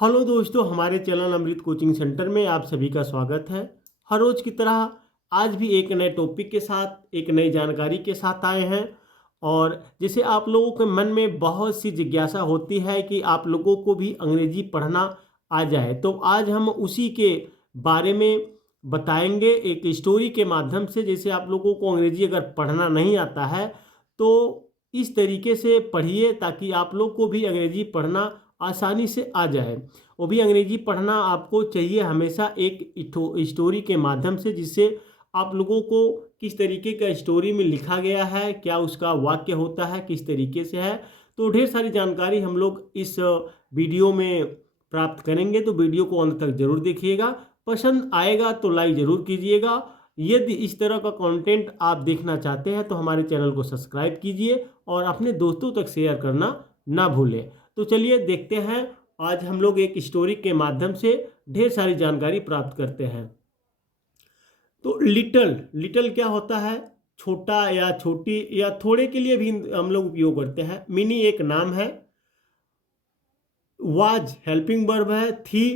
Hello दोस्तों, हमारे channel अमृत coaching centre में आप सभी का स्वागत है। हर रोज की तरह आज भी एक नए टॉपिक के साथ, एक नई जानकारी के साथ आए हैं। और जैसे आप लोगों के मन में बहुत सी जिज्ञासा होती है कि आप लोगों को भी अंग्रेजी पढ़ना आ जाए, तो आज हम उसी के बारे में बताएंगे एक स्टोरी के माध्यम से। जैसे आप लोगों को अंग्रेजी अगर पढ़ना नहीं आता है तो इस तरीके से पढ़िए ताकि आप लोग को भी अंग्रेजी पढ़ना आसानी से आ जाए। वो भी अंग्रेजी पढ़ना आपको चाहिए हमेशा एक स्टोरी के माध्यम से, जिससे आप लोगों को किस तरीके का स्टोरी में लिखा गया है, क्या उसका वाक्य होता है, किस तरीके से है, तो ढेर सारी जानकारी हम लोग इस वीडियो में प्राप्त करेंगे। तो वीडियो को अंत तक जरूर देखिएगा। पसंद आएगा तो लाइक ज़रूर कीजिएगा। यदि इस तरह का कंटेंट आप देखना चाहते हैं तो हमारे चैनल को सब्सक्राइब कीजिए और अपने दोस्तों तक शेयर करना ना भूलें। तो चलिए देखते हैं, आज हम लोग एक स्टोरी के माध्यम से ढेर सारी जानकारी प्राप्त करते हैं। तो लिटल लिटल क्या होता है? छोटा या छोटी या थोड़े के लिए भी हम लोग उपयोग करते हैं। मिनी एक नाम है। वाज हेल्पिंग वर्ब है। थी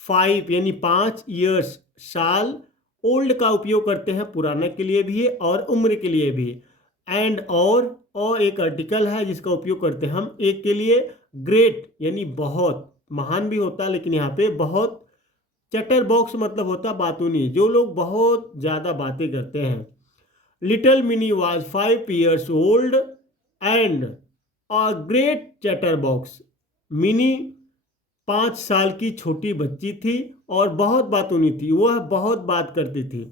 5 यानी 5 ईयर्स साल। ओल्ड का उपयोग करते हैं पुराने के लिए भी और उम्र के लिए भी। एंड और एक आर्टिकल है जिसका उपयोग करते हैं हम एक के लिए। ग्रेट यानी बहुत, महान भी होता है लेकिन यहाँ पे बहुत। चैटर बॉक्स मतलब होता है बातूनी, जो लोग बहुत ज़्यादा बातें करते हैं। Little mini was 5 years old and a great chatter box. Mini 5 साल की छोटी बच्ची थी और बहुत बातूनी थी, वह बहुत बात करती थी।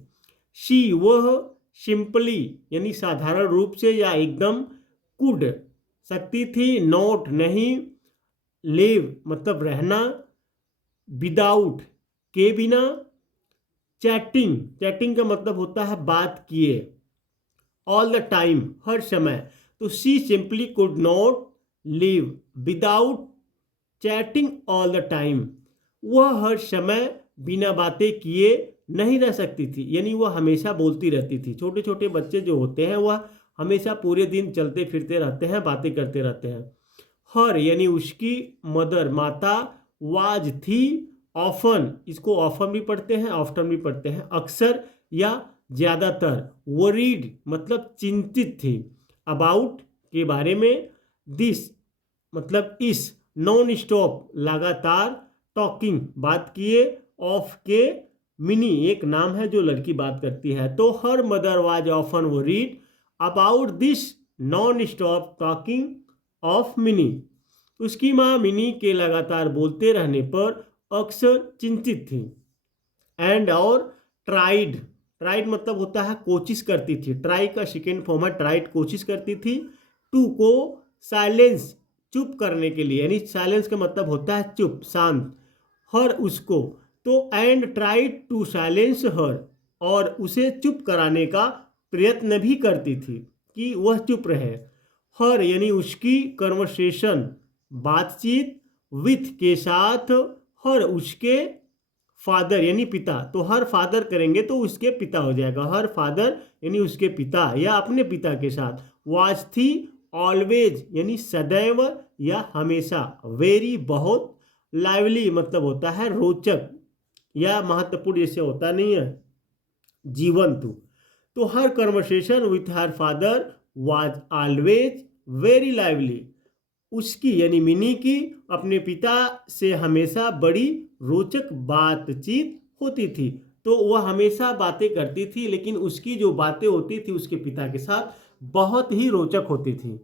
शी वह, सिंपली यानी साधारण रूप से या एकदम, कुड सकती थी, नॉट नहीं, लिव मतलब रहना, विदाउट के बिना, चैटिंग चैटिंग का मतलब होता है बात किए, ऑल द टाइम हर समय। तो she simply could not live without chatting all the time. वह हर समय बिना बातें किए नहीं रह सकती थी, यानी वह हमेशा बोलती रहती थी। छोटे छोटे बच्चे जो होते हैं वह हमेशा पूरे दिन चलते फिरते रहते हैं, बातें करते रहते हैं। हर यानी उसकी, मदर माता, वाज थी, ऑफन इसको ऑफन भी पढ़ते हैं, ऑफ्टन भी पढ़ते हैं, अक्सर या ज़्यादातर। वरीड मतलब चिंतित थी, अबाउट के बारे में, दिस मतलब इस, नॉन स्टॉप लगातार, टॉकिंग बात किए, ऑफ के, मिनी एक नाम है जो लड़की बात करती है। तो her mother was often worried about this non stop talking of mini. उसकी माँ मिनी के लगातार बोलते रहने पर अक्सर चिंतित थी। एंड और ट्राइड, ट्राइड मतलब होता है कोशिश करती थी, ट्राई का सेकेंड फॉर्म है ट्राइड, कोशिश करती थी। टू को साइलेंस चुप करने के लिए, यानी साइलेंस का मतलब होता है चुप, शांत, हर उसको। तो एंड ट्राइड टू साइलेंस हर, और उसे चुप कराने का प्रयत्न भी करती थी कि वह चुप रहे। हर यानी उसकी, कन्वर्सेशन बातचीत, विथ के साथ, हर उसके, फादर यानी पिता, तो हर फादर करेंगे तो उसके पिता हो जाएगा, हर फादर यानी उसके पिता या अपने पिता के साथ। वाज थी, ऑलवेज यानी सदैव या हमेशा, वेरी बहुत, लाइवली मतलब होता है रोचक या महत्वपूर्ण, जैसे होता नहीं है जीवंत। तो her conversation with her father was always very lively. उसकी यानी मिनी की अपने पिता से हमेशा बड़ी रोचक बातचीत होती थी। तो वह हमेशा बातें करती थी लेकिन उसकी जो बातें होती थी उसके पिता के साथ बहुत ही रोचक होती थी।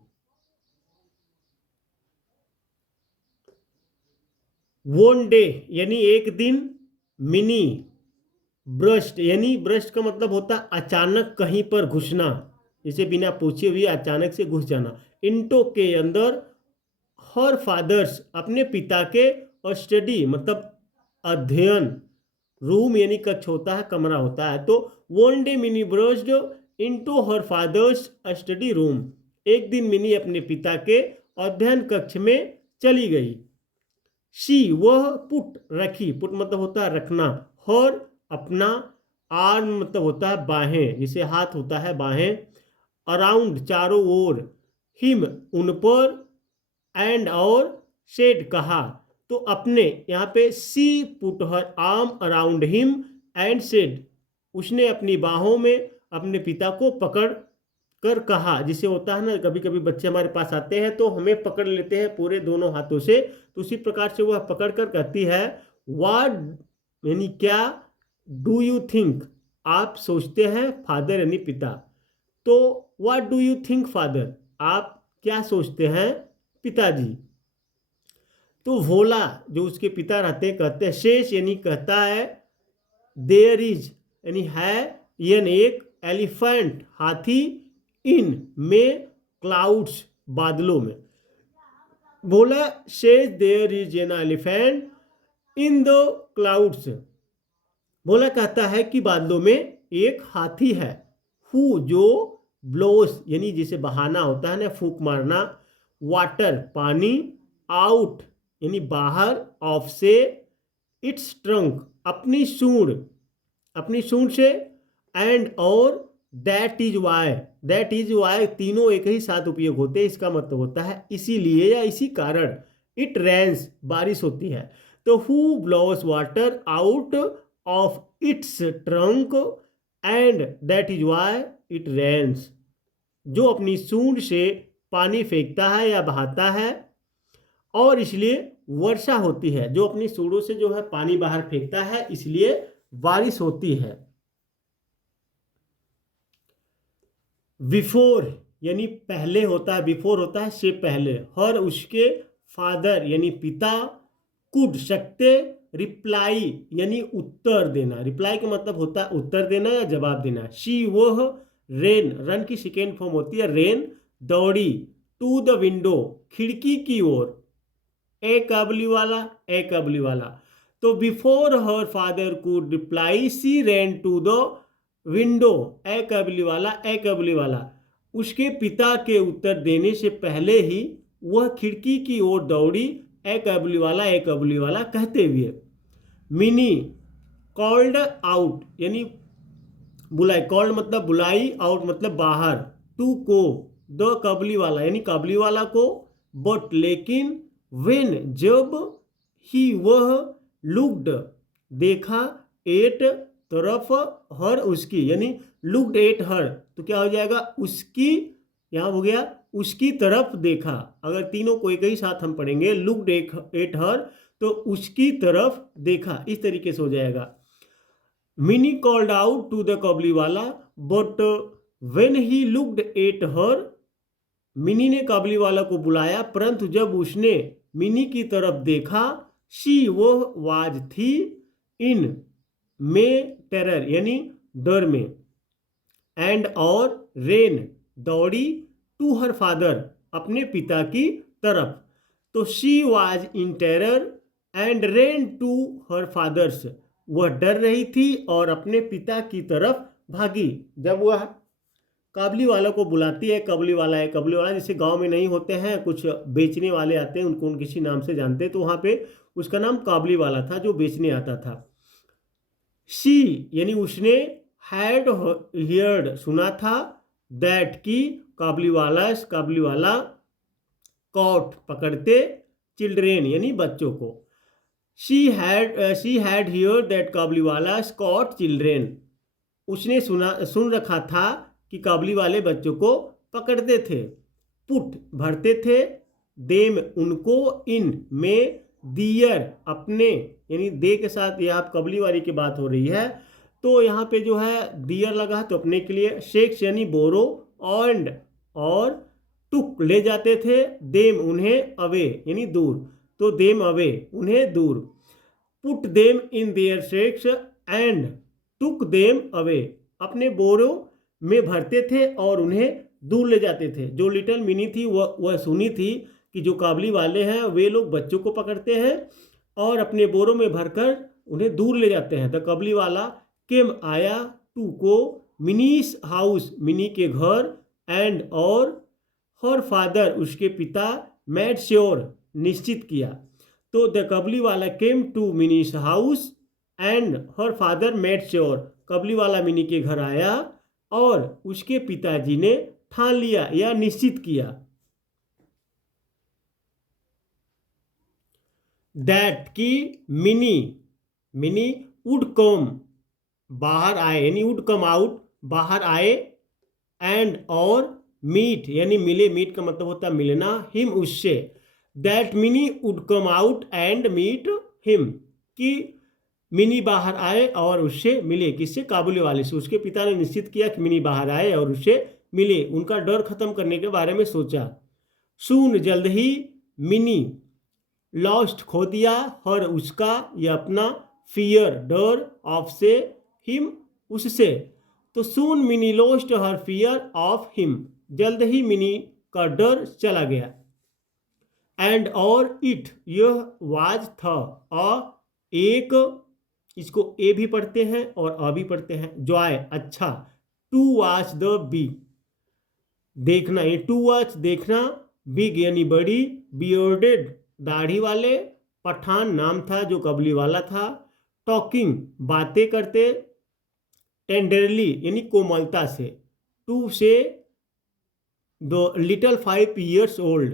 वन डे यानी एक दिन, मिनी ब्रस्ट यानी ब्रस्ट का मतलब होता है अचानक कहीं पर घुसना, जैसे बिना पूछे हुए अचानक से घुस जाना। इंटो के अंदर, हर फादर्स अपने पिता के, स्टडी मतलब अध्ययन, रूम यानी कक्ष होता है, कमरा होता है। तो one day Mini burst into her father's study room, एक दिन मिनी अपने पिता के अध्ययन कक्ष में चली गई। शी वह, पुट रखी, पुट मतलब होता है रखना, हर अपना, आर्म मतलब होता है बाहें, जिसे हाथ होता है बाहें, अराउंड चारों ओर, हिम उन पर, एंड और, सेड कहा। तो अपने, यहाँ पे she put her arm around him and said, उसने अपनी बाहों में अपने पिता को पकड़ कर कहा, जिसे होता है ना, कभी कभी बच्चे हमारे पास आते हैं तो हमें पकड़ लेते हैं पूरे दोनों हाथों से, तो उसी प्रकार से वह पकड़ कर कहती है व्हाट, यानी क्या, डू यू थिंक, आप सोचते हैं, फादर यानी पिता, तो what do you think father, आप क्या सोचते हैं पिताजी। तो भोला जो उसके पिता रहते हैं कहते हैं, शेष यानी कहता है, देयर इज यानी है, यानी एक, एलिफेंट हाथी, इन में, क्लाउड्स बादलों में। बोला शेष there is an elephant in the clouds, बोला कहता है कि बादलों में एक हाथी है, हु जो, ब्लोस यानी जिसे बहाना होता है ना, फूंक मारना, वाटर पानी, आउट यानी बाहर, ऑफ से, इट्स ट्रंक अपनी सूंड, अपनी सूंड से, एंड और, दैट इज वाई तीनों एक ही साथ उपयोग होते हैं, इसका मतलब होता है इसीलिए या इसी कारण, इट रेन्स बारिश होती है, तो who blows water out of its trunk and that is why it rains, जो अपनी सूंड से पानी फेंकता है या बहाता है और इसलिए वर्षा होती है, जो अपनी सूंडों से जो है पानी बाहर फेंकता है इसलिए बारिश होती है। बिफोर यानी पहले होता है, बिफोर होता है से पहले, हर उसके फादर यानी पिता, कुड सकते, रिप्लाई यानी उत्तर देना, रिप्लाई का मतलब होता है उत्तर देना या जवाब देना, शी वह, रेन रन की सेकेंड फॉर्म होती है रेन, दौड़ी, टू द विंडो खिड़की की ओर, ए Kabuliwala, a Kabuliwala, तो before her father could reply she ran to the window, a Kabuliwala, a काबली वाला, उसके पिता के उत्तर देने से पहले ही वह खिड़की की ओर दौड़ी, ए काबली वाला, ए काबली वाला कहते हुए। मिनी कॉल्ड आउट यानी बुलाई, कॉल्ड मतलब बुलाई, आउट मतलब बाहर, टू को, द काबली वाला यानी काबली वाला को, बट लेकिन, वेन जब, ही वह, लुक्ड देखा, एट तरफ, हर उसकी यानी लुक्ड एट हर, तो क्या हो जाएगा उसकी, यहाँ हो गया उसकी तरफ देखा, अगर तीनों को एक ही साथ हम पढ़ेंगे, लुक्ड एट हर तो उसकी तरफ देखा, इस तरीके से हो जाएगा। Mini called out to the Kabuliwala, but when he looked at her, Mini ने काबली वाला को बुलाया परंतु जब उसने मिनी की तरफ देखा, शी वह, वाज थी, इन में, टेरर यानी डर में, एंड और, रेन दौड़ी, टू हर फादर अपने पिता की तरफ, तो she was in terror and ran to her fathers, वह डर रही थी और अपने पिता की तरफ भागी। जब वह काबली वाला को बुलाती है, कबली वाला है, कबली वाला जैसे गांव में नहीं होते हैं, कुछ बेचने वाले आते हैं, उनको किसी नाम से जानते हैं, तो वहाँ पे उसका नाम काबली वाला था जो बेचने आता था। शी यानी उसने, हैड हियर्ड सुना था, दैट की, काबली वाला कॉट पकड़ते, चिल्ड्रेन यानी बच्चों को, शी हैड हियर्ड दैट काबली वाला कॉट चिल्ड्रेन, उसने सुन रखा था कि काबली वाले बच्चों को पकड़ते थे, पुट भरते थे, देम उनको, इन में, दियर अपने यानी दे के साथ यह आप कबली वाली की बात हो रही है, तो यहाँ पे जो है दियर लगा तो अपने के लिए, शेक्स यानी बोरो, एंड और, टुक ले जाते थे, देम उन्हें, अवे यानी दूर, तो देम अवे उन्हें दूर, put them in their shakes and took them away, अपने बोरों में भरते थे और उन्हें दूर ले जाते थे। जो लिटिल मिनी थी वह सुनी थी कि जो काबली वाले हैं वे लोग बच्चों को पकड़ते हैं और अपने बोरों में भरकर उन्हें दूर ले जाते हैं। द काबली वाला केम आया, टू को, मिनीस हाउस मिनी के घर, एंड और, हर फादर उसके पिता, मेड श्योर निश्चित किया, तो the Kabuliwala came to Mini's house and her father made sure, Kabuliwala Mini के घर आया और उसके पिताजी ने ठान लिया या निश्चित किया। दैट की मिनी मिनी वुड कम बाहर आए यानी वुड कम आउट बाहर आए, एंड और मीट यानी मिले, मीट का मतलब होता है मिलना, हिम उससे, that Mini would come out and meet him कि मिनी बाहर आए और उससे मिले, किससे, काबुली वाले से। उसके पिता ने निश्चित किया कि मिनी बाहर आए और उससे मिले, उनका डर खत्म करने के बारे में सोचा। सून जल्द ही, मिनी लॉस्ट खो दिया, हर उसका या अपना, फियर डर, ऑफ से हिम उससे। तो soon Mini lost her fear of him, जल्द ही मिनी का डर चला गया। एंड और इट यह वाज था, एक, इसको ए भी पढ़ते हैं और अ भी पढ़ते हैं, जॉय अच्छा, टू वॉच द बिग देखना, ये टू वॉच देखना, बिग यानी बड़ी, बियर्डेड दाढ़ी वाले, पठान नाम था जो कबली वाला था, टॉकिंग बातें करते, टेंडरली यानी कोमलता से, टू से द लिटल 5 years old,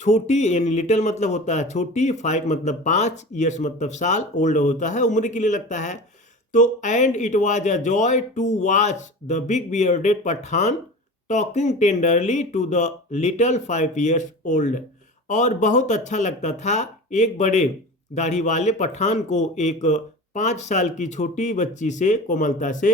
छोटी यानी लिटिल मतलब होता है छोटी, 5 मतलब 5, ईयर्स मतलब साल, ओल्ड होता है उम्र के लिए लगता है। तो and it was a joy to watch the big bearded Pathan talking tenderly to the little 5 years old, और बहुत अच्छा लगता था एक बड़े दाढ़ी वाले पठान को एक 5 साल की छोटी बच्ची से कोमलता से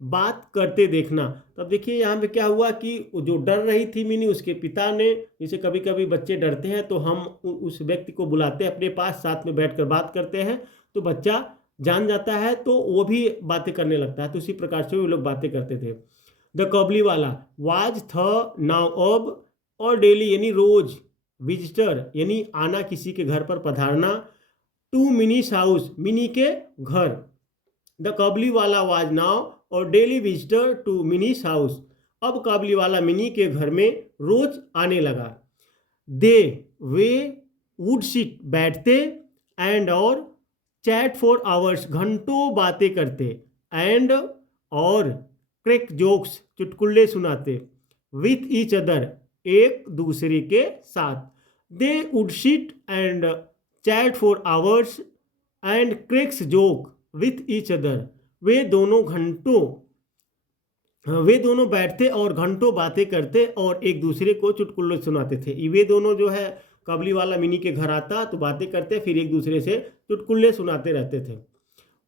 बात करते देखना। तो अब देखिए यहाँ पे क्या हुआ कि जो डर रही थी मिनी, उसके पिता ने, जैसे कभी कभी बच्चे डरते हैं तो हम उस व्यक्ति को बुलाते हैं अपने पास, साथ में बैठकर बात करते हैं, तो बच्चा जान जाता है तो वो भी बातें करने लगता है। तो उसी प्रकार से वो लोग बातें करते थे। द कबली वाला वाज थ नाउ अब, और डेली यानी रोज, विजिटर यानी आना, किसी के घर पर पधारना, टू मिनीस हाउस मिनी के घर, the Kabuliwala was now और daily visitor to Mini's house, अब काबली वाला मिनी के घर में रोज आने लगा। दे वे वुड सिट बैठते, एंड और चैट फॉर आवर्स घंटों बातें करते, एंड और क्रेक जोक्स चुटकुल्ले सुनाते, विथ ईच अदर एक दूसरे के साथ। They would sit and chat for hours and cracks joke with each other, वे दोनों घंटों वे दोनों बैठते और घंटों बातें करते और एक दूसरे को चुटकुल्ले सुनाते थे। वे दोनों जो है, कबली वाला मिनी के घर आता तो बातें करते, फिर एक दूसरे से चुटकुल्ले सुनाते रहते थे।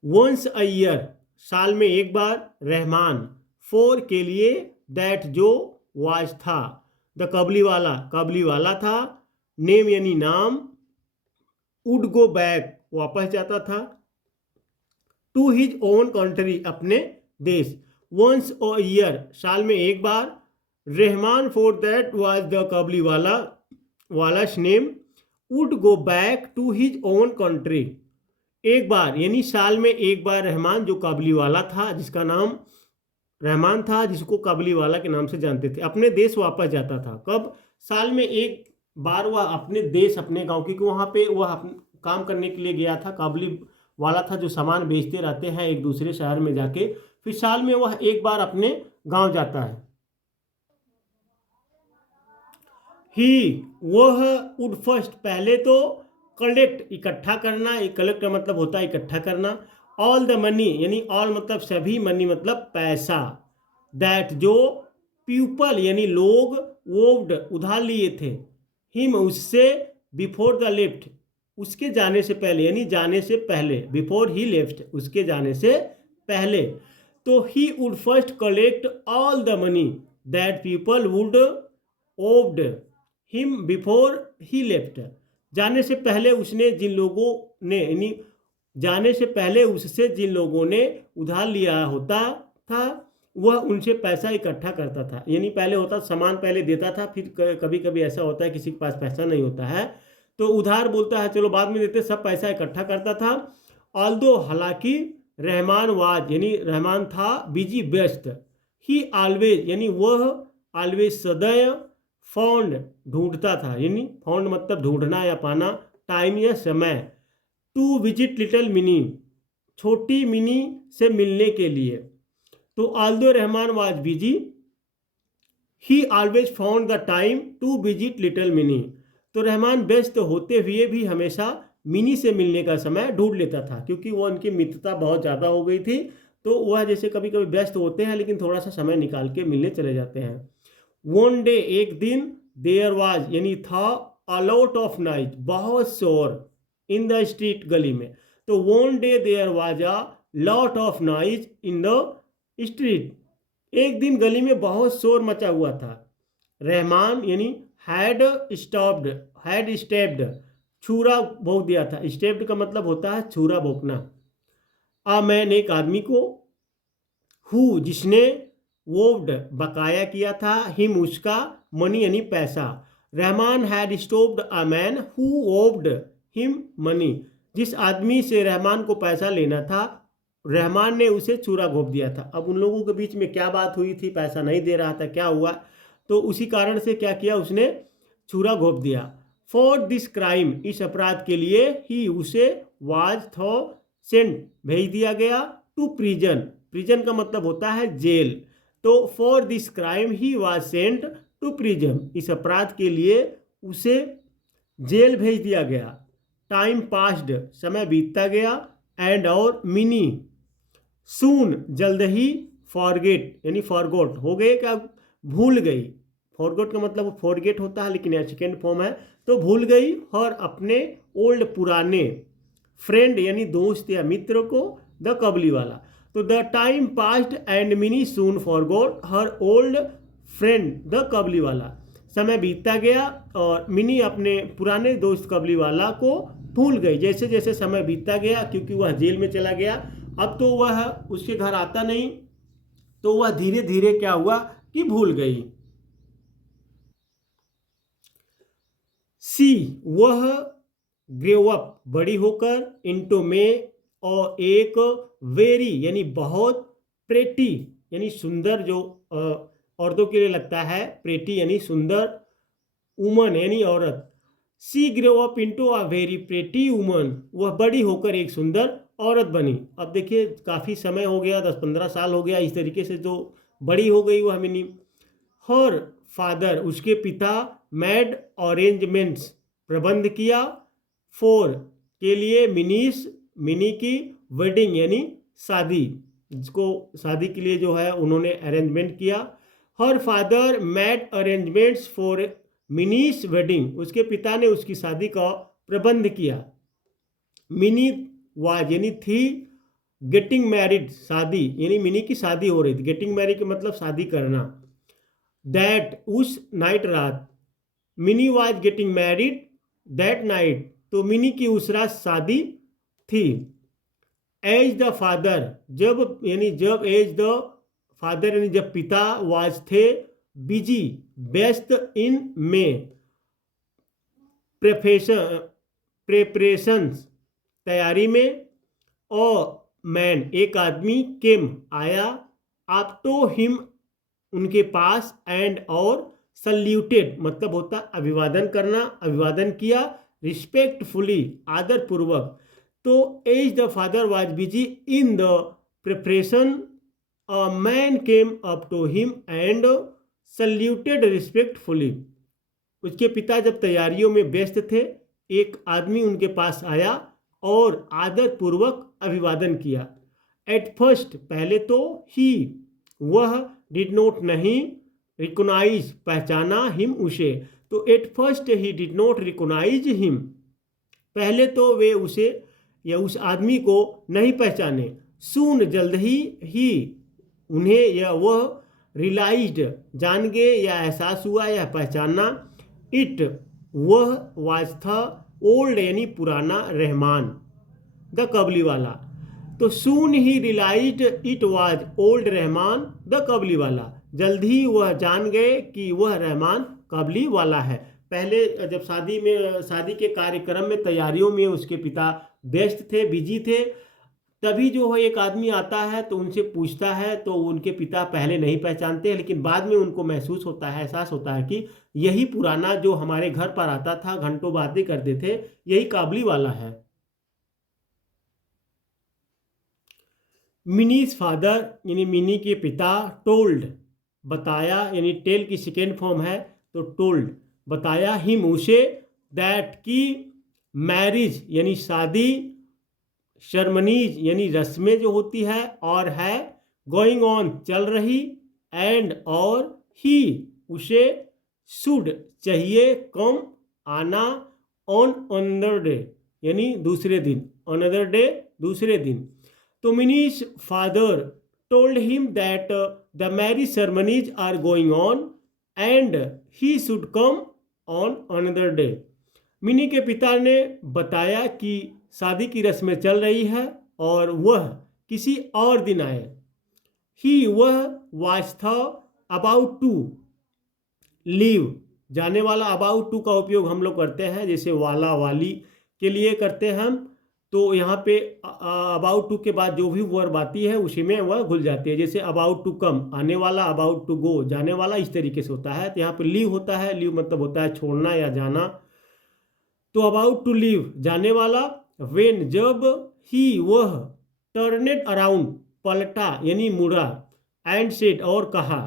वंस अ ईयर साल में एक बार, रहमान फोर के लिए, दैट जो, वाज था, द कबली वाला था, नेम यानी नाम, वुड गो बैक वापस जाता था, टू हिज ओन कंट्री अपने देश, वंस अ ईयर साल में एक बार, Rahman for that was the Kabuliwala name, would go back to his own country, एक बार यानी साल में एक बार रहमान जो काबली वाला था, जिसका नाम रहमान था, जिसको काबली वाला के नाम से जानते थे, अपने देश वापस जाता था। कब? साल में एक बार वह अपने देश, अपने गांव, क्योंकि वहाँ पे वह काम करने के लिए गया था, काबली वाला था जो सामान बेचते रहते हैं एक दूसरे शहर में जाके, फिर साल में वह एक बार अपने गांव जाता है। ही वह वुड फर्स्ट पहले तो, कलेक्ट इकट्ठा करना, कलेक्ट का मतलब होता है इकट्ठा करना, ऑल द मनी यानी ऑल मतलब सभी, मनी मतलब पैसा, दैट जो, पीपल यानी लोग, वोव्ड उधार लिए थे, हिम उससे, बिफोर द लेफ्ट उसके जाने से पहले यानी जाने से पहले, बिफोर ही लेफ्ट उसके जाने से पहले। तो he would first collect all the money that people would owed him before he left, जाने से पहले उसने जिन लोगों ने यानी जाने से पहले उससे जिन लोगों ने उधार लिया होता था, वह उनसे पैसा इकट्ठा करता था। यानी पहले होता सामान पहले देता था, फिर कभी कभी ऐसा होता है किसी के पास पैसा नहीं होता है तो उधार बोलता है चलो बाद में देते, सब पैसा इकट्ठा करता था। ऑल्दो हालांकि, रहमान वाज यानी रहमान था, बिजी व्यस्त, ही ऑलवेज यानी वह, ऑलवेज सदैव, फाउंड ढूंढता था, यानी फाउंड मतलब ढूंढना या पाना, टाइम या समय, टू विजिट लिटिल मिनी छोटी मिनी से मिलने के लिए। तो although Rahman was busy, he always found the time to visit little Mini, तो रहमान व्यस्त होते हुए भी हमेशा मिनी से मिलने का समय ढूंढ लेता था, क्योंकि वो उनकी मित्रता बहुत ज़्यादा हो गई थी। तो वह जैसे कभी कभी व्यस्त होते हैं लेकिन थोड़ा सा समय निकाल के मिलने चले जाते हैं। वन डे, एक दिन, देयर वाज यानी था, अ लॉट ऑफ नाइट, बहुत शोर, इन द स्ट्रीट, गली में। तो one day there was a lot of noise in the street, एक दिन गली में बहुत शोर मचा हुआ था। रहमान यानी हैड स्टॉप्ड, हैड स्टेप्ड, छुरा भोंक दिया था। स्टेप्ड का मतलब होता है छुरा भोंकना। आ मैन, एक आदमी को, हु जिसने, वोव्ड बकाया किया था, हिम उसका, मनी यानी पैसा। Rahman had stopped a man who owed him money, जिस आदमी से रहमान को पैसा लेना था, रहमान ने उसे छुरा घोंप दिया था। अब उन लोगों के बीच में क्या बात हुई थी, पैसा नहीं दे रहा था, क्या हुआ, तो उसी कारण से क्या किया उसने, छुरा घोंप दिया। फॉर दिस क्राइम, इस अपराध के लिए, ही उसे, वाज थो, सेंट भेज दिया गया, टू प्रिजन, प्रिजन का मतलब होता है जेल। तो for this crime he was sent to prison, इस अपराध के लिए उसे जेल भेज दिया गया। टाइम पास्ड, समय बीतता गया, एंड और मिनी, सून जल्द ही, फॉरगेट यानी फॉरगोट हो गए, क्या भूल गई। फॉरगोट का मतलब फॉरगेट होता है लेकिन यह सेकेंड फॉर्म है, तो भूल गई, और अपने ओल्ड पुराने, फ्रेंड यानी दोस्त या मित्र को, द कबली वाला। तो the time passed and Mini soon forgot her old friend the Kabuliwala, समय बीतता गया और मिनी अपने पुराने दोस्त कबली वाला को भूल गई। जैसे जैसे समय बीतता गया, क्योंकि वह जेल में चला गया, अब तो वह उसके घर आता नहीं, तो वह धीरे धीरे क्या हुआ कि भूल गई। सी, वह, ग्रेव अप, बड़ी होकर, इनटू में, और एक, वेरी यानी बहुत, प्रेटी यानी सुंदर, जो औरतों के लिए लगता है, प्रेटी यानी सुंदर, वुमन यानी औरत। She grew up into a very pretty woman, वह बड़ी होकर एक सुंदर औरत बनी। अब देखिए काफ़ी समय हो गया, 10-15 साल हो गया इस तरीके से, जो बड़ी हो गई वह मिनी। हर फादर, उसके पिता, मैड अरेंजमेंट्स, प्रबंध किया, फोर के लिए, मिनीस, मिनी की, वेडिंग यानी शादी, जिसको शादी के लिए जो है उन्होंने अरेंजमेंट किया। Her father mad arrangements for मिनीस wedding, उसके पिता ने उसकी शादी का प्रबंध किया। मिनी वाज यानी थी, गेटिंग मैरिड, शादी यानी मिनी की शादी हो रही थी। गेटिंग मैरिड का मतलब शादी करना। दैट, उस नाइट, रात, mini was getting married that night, तो मिनी की उस रात शादी थी। एज द फादर, जब यानी जब, एज द फादर यानी जब पिता, वाज थे, बिजी व्यस्त, इन में, प्रेपरेशंस तैयारी में, और मैन एक आदमी, केम आया, आफ्टो हिम उनके पास, एंड और, सल्यूटेड मतलब होता अभिवादन करना, अभिवादन किया, रिस्पेक्टफुली आदरपूर्वक। तो as the father was busy in the preparation, a man came up to him and saluted respectfully, उसके पिता जब तैयारियों में व्यस्त थे, एक आदमी उनके पास आया और आदरपूर्वक अभिवादन किया। एट फर्स्ट, पहले तो, ही वह, डिड नॉट नहीं, रिकोनाइज पहचाना, हिम उसे। तो at first he did not recognise him, पहले तो वे उसे या उस आदमी को नहीं पहचाने। सून जल्द ही उन्हें या वह, रियलाइज्ड जान गए या एहसास हुआ या पहचाना, इट वह, वाज था, ओल्ड यानी पुराना, रहमान द कबली वाला। तो soon he realised it was old Rahman the Kabuliwala, जल्द ही वह जान गए कि वह रहमान कबली वाला है। पहले जब शादी के कार्यक्रम में, तैयारियों में उसके पिता व्यस्त थे, बिजी थे, तभी जो है एक आदमी आता है तो उनसे पूछता है, तो उनके पिता पहले नहीं पहचानते, लेकिन बाद में उनको महसूस होता है, एहसास होता है कि यही पुराना जो हमारे घर पर आता था, घंटों बातें करते थे, यही काबली वाला है। मिनीज फादर यानी मिनी के पिता, टोल्ड बताया, यानी टेल की सेकेंड फॉर्म है, तो टोल्ड बताया, हिम उसे, दैट की मैरिज यानी शादी, शर्मनीज यानी रस्में जो होती है और है, गोइंग ऑन चल रही, एंड और ही उसे, शुड चाहिए, कम आना, ऑन अनदर डे यानी दूसरे दिन, अनदर डे दूसरे दिन। तो Mini's father told him that the marriage ceremonies are going on and he should come on another day. Mini के पिता ने बताया कि शादी की रस्में चल रही है और वह किसी और दिन आए। ही वह वाज था अबाउट टू लीव, जाने वाला अबाउट टू का उपयोग हम लोग करते हैं जैसे वाला वाली के लिए करते हैं हम। तो यहाँ पे अबाउट टू के बाद जो भी वर्ब आती है उसी में वह घुल जाती है, जैसे अबाउट टू कम आने वाला, अबाउट टू गो जाने वाला, इस तरीके से होता है। तो यहाँ पे लीव होता है, लीव मतलब होता है छोड़ना या जाना। तो अबाउट टू लीव जाने वाला, वेन जब, ही वह, टर्नेड अराउंड पलटा यानी मुड़ा, एंड सेड और कहा,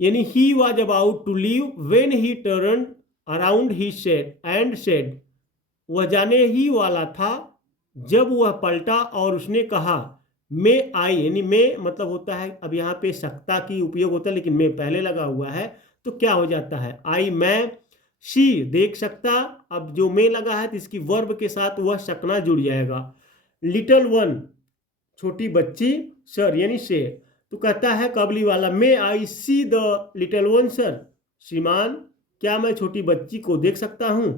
यानी he was about to leave when he turn around he said and said, वह जाने ही वाला था जब वह पलटा और उसने कहा, मे आई यानी मे मतलब होता है, अब यहाँ पे सकता की उपयोग होता है लेकिन मे पहले लगा हुआ है तो क्या हो जाता है आई मैं, शी देख सकता, अब जो मे लगा है तो इसकी वर्ब के साथ वह सकना जुड़ जाएगा। लिटल वन छोटी बच्ची, सर यानी से, तो कहता है Kabuliwala, may I see the little one sir, श्रीमान क्या मैं छोटी बच्ची को देख सकता हूँ।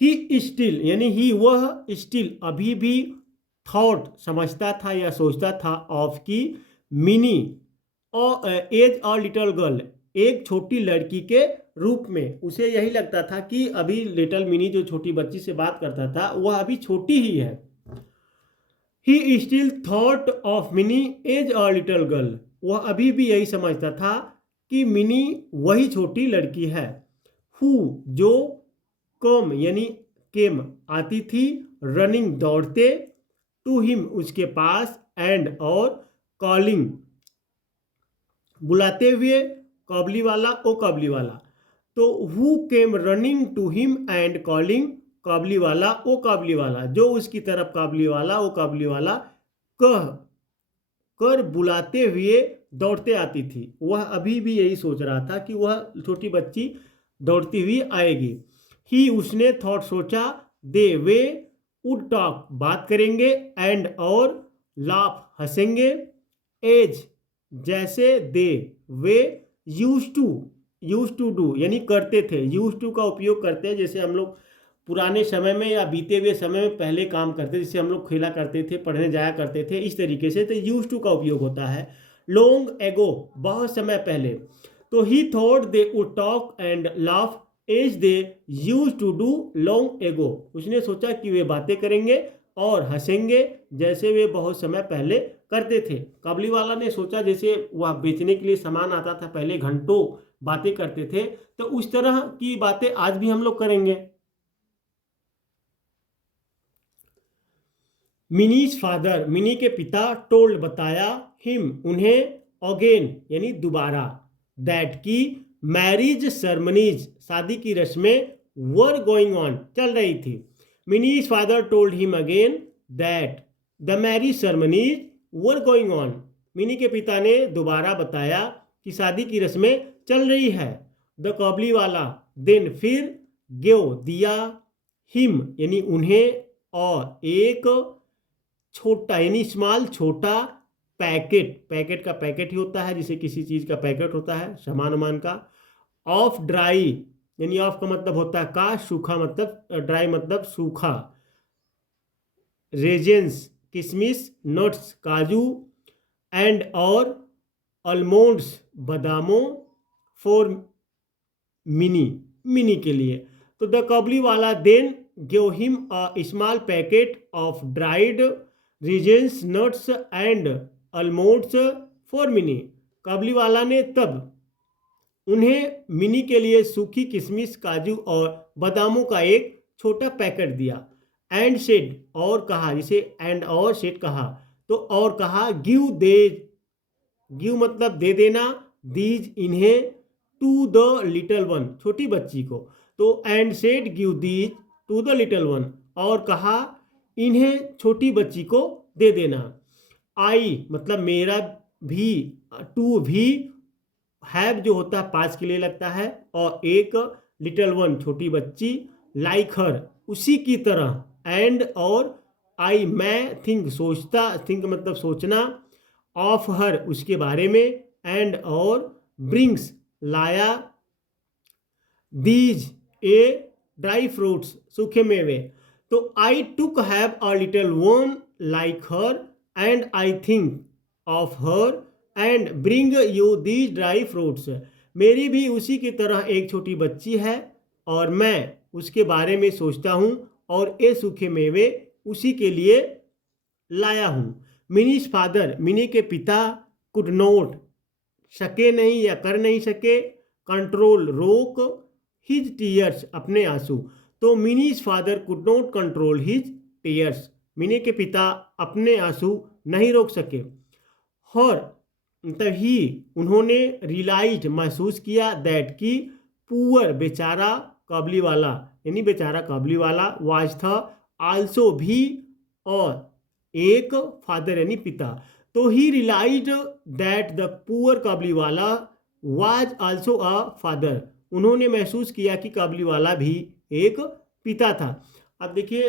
ही स्टिल यानी ही वह, स्टिल अभी भी, थॉट समझता था या सोचता था, ऑफ की Mini as a little girl एक छोटी लड़की के रूप में, उसे यही लगता था कि अभी लिटल मिनी जो छोटी बच्ची से बात करता था वह अभी छोटी ही है। He still thought of Mini as a little girl, वह अभी भी यही समझता था कि मिनी वही छोटी लड़की है। हु जो, कम यानी केम आती थी, रनिंग दौड़ते, टू हिम उसके पास, एंड और, कॉलिंग बुलाते हुए, कबली वाला ओ कबली वाला, तो who came running to him and calling, Kabuliwala oh कबली वाला, जो उसकी तरफ कबली वाला ओ कबली वाला कह कर बुलाते हुए दौड़ते आती थी। वह अभी भी यही सोच रहा था कि वह छोटी बच्ची दौड़ती हुई आएगी। ही उसने थॉट सोचा, दे वे वुड टॉक बात करेंगे, एंड और, लाफ हंसेंगे, एज जैसे, दे वे यूज टू डू यानी करते थे, यूज टू का उपयोग करते हैं जैसे हम लोग पुराने समय में या बीते हुए समय में पहले काम करते थे, जैसे हम लोग खेला करते थे, पढ़ने जाया करते थे, इस तरीके से तो यूज टू का उपयोग होता है। लॉन्ग एगो बहुत समय पहले, तो he thought they would talk and laugh as they use to do long ago, उसने सोचा कि वे बातें करेंगे और हंसेंगे जैसे वे बहुत समय पहले करते थे। कबली वाला ने सोचा जैसे वह बेचने के लिए सामान आता था पहले घंटों बातें करते थे, तो उस तरह की बातें आज भी हम लोग करेंगे। मिनीज फादर मिनी के पिता टोल्ड बताया, हिम उन्हें, अगेन यानी दोबारा, दैट की मैरिज सेरेमनीज शादी की रस्में, वर गोइंग ऑन चल रही थी। Minis father told him again that the marriage ceremonies were going on, mini के पिता ने दोबारा बताया कि शादी की रस्में चल रही है। द कबली वाला देन फिर, गेव दिया, हिम यानी उन्हें, और एक, छोटा यानी स्मॉल छोटा, पैकेट पैकेट का पैकेट ही होता है जिसे किसी चीज़ का पैकेट होता है सामान वामान का, ऑफ ड्राई यानी ऑफ का मतलब होता है का, सूखा मतलब ड्राई मतलब सूखा, रेजेंस किशमिश, नट्स काजू, एंड और, almonds बादामों, फॉर मिनी मिनी के लिए। तो the Kabuliwala then give him a small packet of dried raisins nuts and almonds for Mini, Kabuliwala ने तब उन्हें मिनी के लिए सूखी किशमिश, काजू और बादामों का एक छोटा पैकेट दिया। एंड सेड और कहा, जिसे एंड और सेड कहा तो और कहा, गिव दे, गिव मतलब दे देना, दीज इन्हें, टू द लिटल वन छोटी बच्ची को। तो and said give these two the little one, और कहा इन्हें छोटी बच्ची को दे देना। आई मतलब मेरा भी, टू भी, हैव जो होता है पास के लिए लगता है, और एक लिटिल वन छोटी बच्ची, लाइक हर उसी की तरह, एंड और आई मैं थिंक सोचता, थिंक मतलब सोचना, ऑफ हर उसके बारे में, एंड और ब्रिंग्स लाया, दीज ए ड्राई फ्रूट्स सूखे मेवे। तो I too have a little one like her and I think of her and bring you these dry fruits. मेरी भी उसी की तरह एक छोटी बच्ची है और मैं उसके बारे में सोचता हूँ और ये सूखे मेवे उसी के लिए लाया हूँ। मिनीज फादर मिनी के पिता कुड नोट सके नहीं या कर नहीं सके, कंट्रोल रोक, हिज टीयर्स अपने आंसू। तो Mini's father could not control his tears, mini के पिता अपने आंसू नहीं रोक सके। और तभी उन्होंने रियलाइज महसूस किया दैट की पुअर बेचारा काबली वाला, यानी बेचारा काबली वाला, वाज था आल्सो भी, और एक फादर यानी पिता। तो ही रियलाइज दैट द पुअर काबली वाला वाज आल्सो अ फादर, उन्होंने महसूस किया कि काबली वाला भी एक पिता था। अब देखिए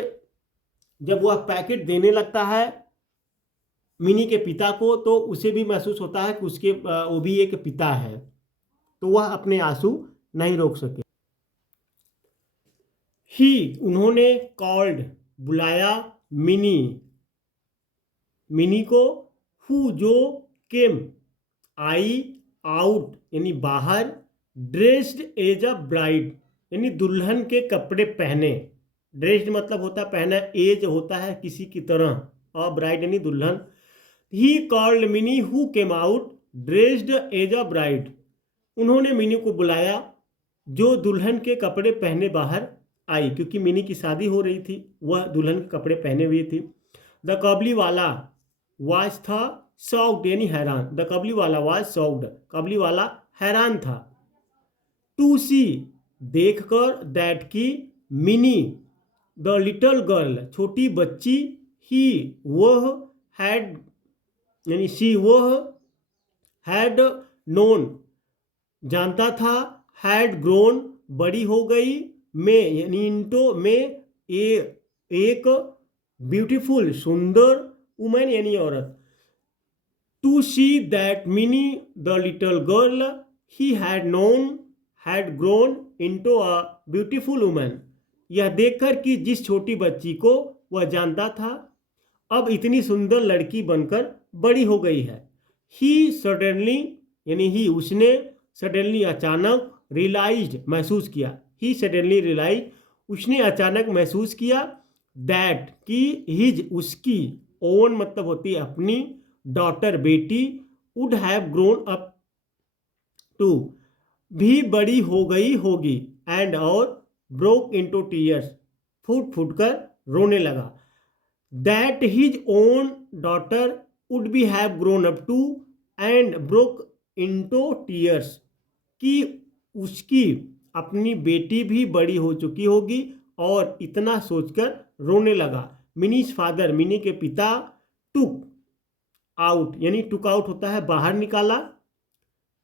जब वह पैकेट देने लगता है मिनी के पिता को, तो उसे भी महसूस होता है कि उसके वो भी एक पिता है, तो वह अपने आंसू नहीं रोक सके। ही उन्होंने कॉल्ड बुलाया मिनी, मिनी को, हु जो केम आई आउट यानी बाहर, ड्रेस्ड एज अ ब्राइड यानी दुल्हन के कपड़े पहने, ड्रेस्ड मतलब होता है पहना, एज होता है किसी की तरह, और ब्राइड यानी दुल्हन। He called Mini who came out dressed as a bride, उन्होंने मिनी को बुलाया जो दुल्हन के कपड़े पहने बाहर आई, क्योंकि मिनी की शादी हो रही थी, वह दुल्हन के कपड़े पहने हुई थी। द कबली वाला वाज था शॉक्ड यानी हैरान, the Kabuliwala was shocked, कबली वाला हैरान था। टू सी देखकर, दैट की मिनी, द लिटल गर्ल छोटी बच्ची, ही वह, हैड यानी शी वह, हैड नोन जानता था, हैड ग्रोन बड़ी हो गई, में यानी इंटो में, एक ब्यूटीफुल सुंदर, वुमेन यानी औरत। To see that Mini the little girl he had known had grown into a beautiful women, यह देखकर कि जिस छोटी बच्ची को वह जानता था अब इतनी सुंदर लड़की बनकर बड़ी हो गई है। ही सडनली यानी ही उसने, सडनली अचानक, रियलाइज्ड महसूस किया, ही सडनली रियलाइज उसने अचानक महसूस किया, दैट कि हिज उसकी, ओन मतलब होती है अपनी, डॉटर बेटी, would have grown up to भी बड़ी हो गई होगी, एंड और ब्रोक इनटू टीयर्स फूट फूट कर रोने लगा, that his own daughter would be have grown up to and broke into tears, कि उसकी अपनी बेटी भी बड़ी हो चुकी होगी और इतना सोचकर रोने लगा। मिनीज फादर मिनी के पिता, टुक आउट यानी टुक आउट होता है बाहर निकाला,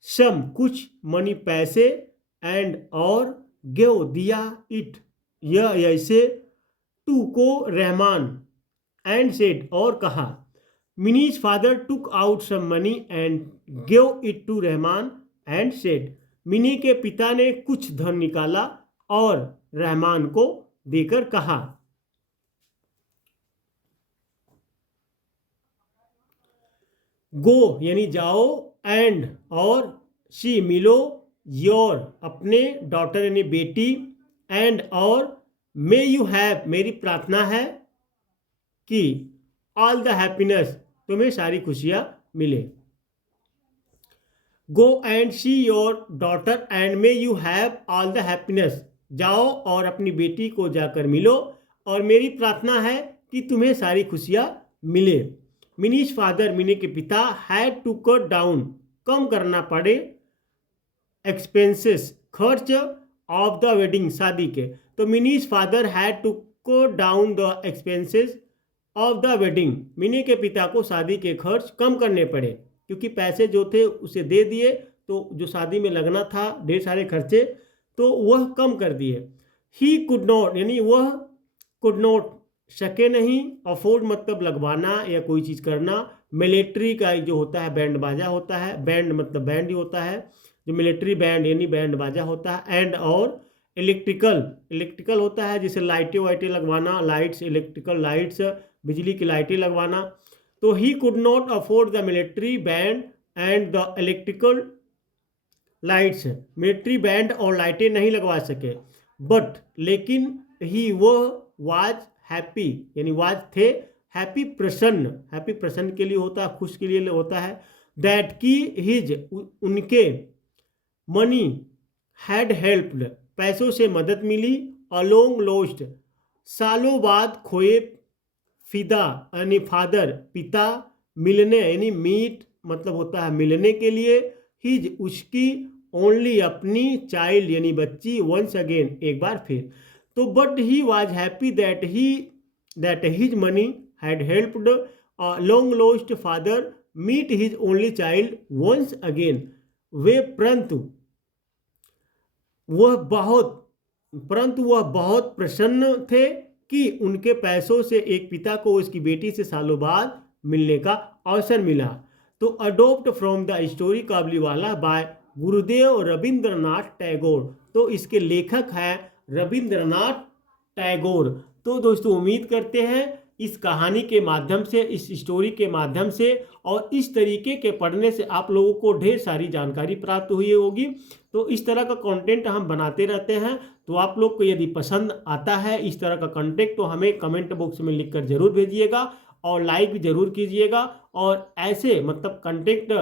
सम कुछ, मनी पैसे, एंड और गिव दिया, इट यह ऐसे, टू को रहमान, एंड सेड और कहा, Mini's father took out some money and give it to Rahman and said, Mini के पिता ने कुछ धन निकाला और रहमान को देकर कहा। गो यानी जाओ, एंड और सी मिलो, योर अपने, डॉटर यानी बेटी, एंड और मे यू हैव मेरी प्रार्थना है कि ऑल द हैप्पीनेस तुम्हें सारी खुशियां मिले। Go and see your daughter and may you have all the happiness, जाओ और अपनी बेटी को जाकर मिलो और मेरी प्रार्थना है कि तुम्हें सारी खुशियां मिले। मिनीज फादर मिनी के पिता, had to cut down calm करना पड़े, एक्सपेंसेस खर्च, ऑफ द वेडिंग, शादी के। तो Mini's father had to cut down the expenses of the wedding. Mini के पिता को शादी के खर्च कम करने पड़े, क्योंकि पैसे जो थे उसे दे दिए, तो जो शादी में लगना था ढेर सारे खर्चे, तो वह कम कर दिए। ही कुड नॉट, यानी वह कुड नॉट, सके नहीं, अफोर्ड मतलब लगवाना या कोई चीज़ करना। मिलिट्री का जो होता है बैंड बाजा होता है, बैंड मतलब बैंड ही होता है, जो मिलिट्री बैंड यानी बैंड बाजा होता है। एंड और इलेक्ट्रिकल, इलेक्ट्रिकल होता है जैसे लाइटें वाइटें लगवाना, लाइट्स, इलेक्ट्रिकल लाइट्स, बिजली की लाइटें लगवाना। तो he could not afford the military band and the electrical lights, military band और लाइटें नहीं लगवा सके। बट लेकिन ही वह वाज हैप्पी, यानी वाज थे, हैप्पी प्रसन्न, हैप्पी प्रसन्न के लिए होता है, खुश के लिए होता है। दैट की हिज, उनके, मनी हैड हेल्प्ड, पैसों से मदद मिली, अलोंग लोस्ट, सालों बाद खोए, फिदा यानी फादर, पिता, मिलने यानी मीट मतलब होता है मिलने के लिए, हिज उसकी, ओनली अपनी, चाइल्ड यानी बच्ची, वंस अगेन एक बार फिर। तो but he was happy that his money had helped long lost father meet his only child once again. वे परंतु वह बहुत प्रसन्न थे कि उनके पैसों से एक पिता को उसकी बेटी से सालों बाद मिलने का अवसर मिला। तो adopt from the story Kabuliwala by Gurudev Rabindranath Tagore. तो इसके लेखक हैं रविंद्रनाथ टैगोर। तो दोस्तों उम्मीद करते हैं इस कहानी के माध्यम से, इस स्टोरी के माध्यम से और इस तरीके के पढ़ने से आप लोगों को ढेर सारी जानकारी प्राप्त हुई होगी। तो इस तरह का कंटेंट हम बनाते रहते हैं, तो आप लोग को यदि पसंद आता है इस तरह का कंटेंट तो हमें कमेंट बॉक्स में लिखकर जरूर भेजिएगा और लाइक भी जरूर कीजिएगा। और ऐसे मतलब कंटेंट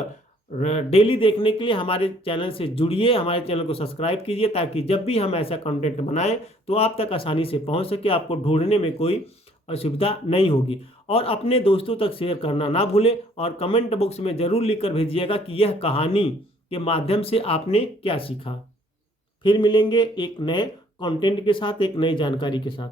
डेली देखने के लिए हमारे चैनल से जुड़िए, हमारे चैनल को सब्सक्राइब कीजिए, ताकि जब भी हम ऐसा कंटेंट बनाएं तो आप तक आसानी से पहुंच सके, आपको ढूंढने में कोई असुविधा नहीं होगी। और अपने दोस्तों तक शेयर करना ना भूलें और कमेंट बॉक्स में ज़रूर लिखकर भेजिएगा कि यह कहानी के माध्यम से आपने क्या सीखा। फिर मिलेंगे एक नए कंटेंट के साथ, एक नई जानकारी के साथ।